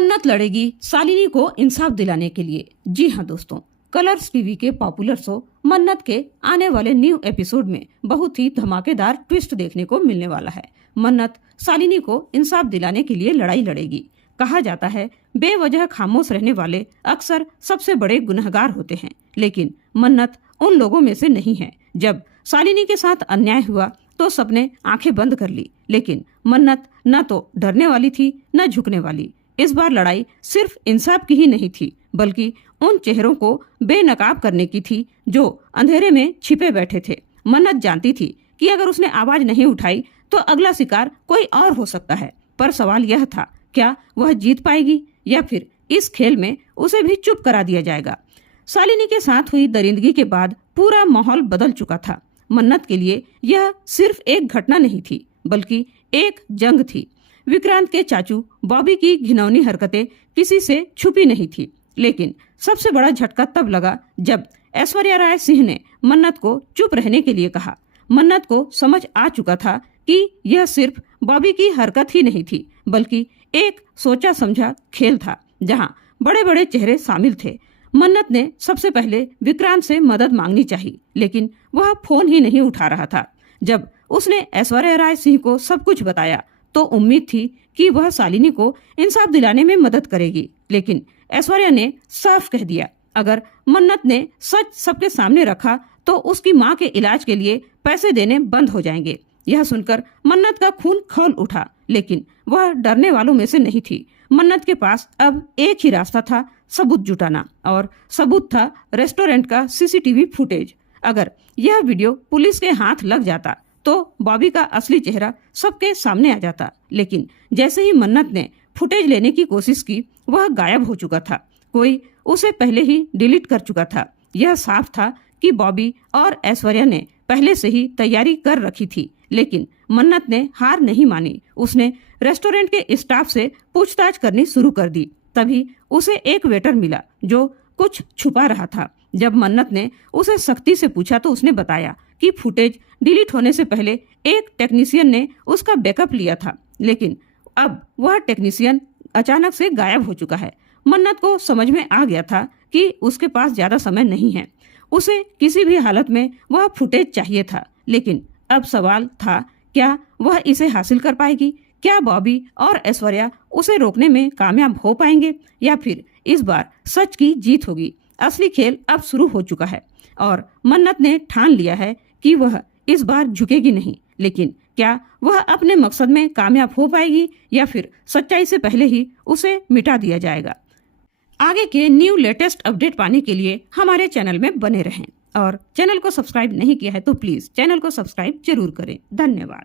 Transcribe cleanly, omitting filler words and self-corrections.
मन्नत लड़ेगी शालिनी को इंसाफ दिलाने के लिए। जी हाँ दोस्तों, कलर्स टीवी के पॉपुलर शो मन्नत के आने वाले न्यू एपिसोड में बहुत ही धमाकेदार ट्विस्ट देखने को मिलने वाला है। मन्नत शालिनी को इंसाफ दिलाने के लिए लड़ाई लड़ेगी। कहा जाता है बेवजह खामोश रहने वाले अक्सर सबसे बड़े गुनहगार होते हैं, लेकिन मन्नत उन लोगों में से नहीं है। जब शालिनी के साथ अन्याय हुआ तो सबने आंखें बंद कर ली, लेकिन मन्नत न तो डरने वाली थी न झुकने वाली। इस बार लड़ाई सिर्फ इंसाफ की ही नहीं थी, बल्कि उन चेहरों को बेनकाब करने की थी जो अंधेरे में छिपे बैठे थे। मन्नत जानती थी कि अगर उसने आवाज नहीं उठाई तो अगला शिकार कोई और हो सकता है, पर सवाल यह था क्या वह जीत पाएगी या फिर इस खेल में उसे भी चुप करा दिया जाएगा। शालिनी के साथ हुई दरिंदगी के बाद पूरा माहौल बदल चुका था। मन्नत के लिए यह सिर्फ एक घटना नहीं थी, बल्कि एक जंग थी। विक्रांत के चाचू बॉबी की घिनौनी हरकतें किसी से छुपी नहीं थी, लेकिन सबसे बड़ा झटका तब लगा जब ऐश्वर्या राय सिंह ने मन्नत को चुप रहने के लिए कहा। मन्नत को समझ आ चुका था कि यह सिर्फ बॉबी की हरकत ही नहीं थी, बल्कि एक सोचा समझा खेल था जहां बड़े बड़े चेहरे शामिल थे। मन्नत ने सबसे पहले विक्रांत से मदद मांगनी चाहिए, लेकिन वह फोन ही नहीं उठा रहा था। जब उसने ऐश्वर्या राय सिंह को सब कुछ बताया तो उम्मीद थी कि वह शालिनी को इंसाफ दिलाने में मदद करेगी, लेकिन ऐश्वर्या ने साफ कह दिया अगर मन्नत ने सच सबके सामने रखा तो उसकी माँ के इलाज के लिए पैसे देने बंद हो जाएंगे। यह सुनकर मन्नत का खून खौल उठा, लेकिन वह डरने वालों में से नहीं थी। मन्नत के पास अब एक ही रास्ता था, सबूत जुटाना, और सबूत था रेस्टोरेंट का सीसीटीवी फुटेज। अगर यह वीडियो पुलिस के हाथ लग जाता तो बॉबी का असली चेहरा सबके सामने आ जाता, लेकिन जैसे ही मन्नत ने फुटेज लेने की कोशिश की वह गायब हो चुका था। कोई उसे पहले ही डिलीट कर चुका था। यह साफ था कि बॉबी और ऐश्वर्या ने पहले से ही तैयारी कर रखी थी, लेकिन मन्नत ने हार नहीं मानी। उसने रेस्टोरेंट के स्टाफ से पूछताछ करनी शुरू कर दी। तभी उसे एक वेटर मिला जो कुछ छुपा रहा था। जब मन्नत ने उसे सख्ती से पूछा तो उसने बताया कि फुटेज डिलीट होने से पहले एक टेक्नीशियन ने उसका बैकअप लिया था, लेकिन अब वह टेक्नीशियन अचानक से गायब हो चुका है। मन्नत को समझ में आ गया था कि उसके पास ज्यादा समय नहीं है। उसे किसी भी हालत में वह फुटेज चाहिए था, लेकिन अब सवाल था क्या वह इसे हासिल कर पाएगी? क्या बॉबी और ऐश्वर्या उसे रोकने में कामयाब हो पाएंगे या फिर इस बार सच की जीत होगी? असली खेल अब शुरू हो चुका है और मन्नत ने ठान लिया है कि वह इस बार झुकेगी नहीं, लेकिन क्या वह अपने मकसद में कामयाब हो पाएगी या फिर सच्चाई से पहले ही उसे मिटा दिया जाएगा? आगे के न्यू लेटेस्ट अपडेट पाने के लिए हमारे चैनल में बने रहें और चैनल को सब्सक्राइब नहीं किया है तो प्लीज चैनल को सब्सक्राइब जरूर करें। धन्यवाद।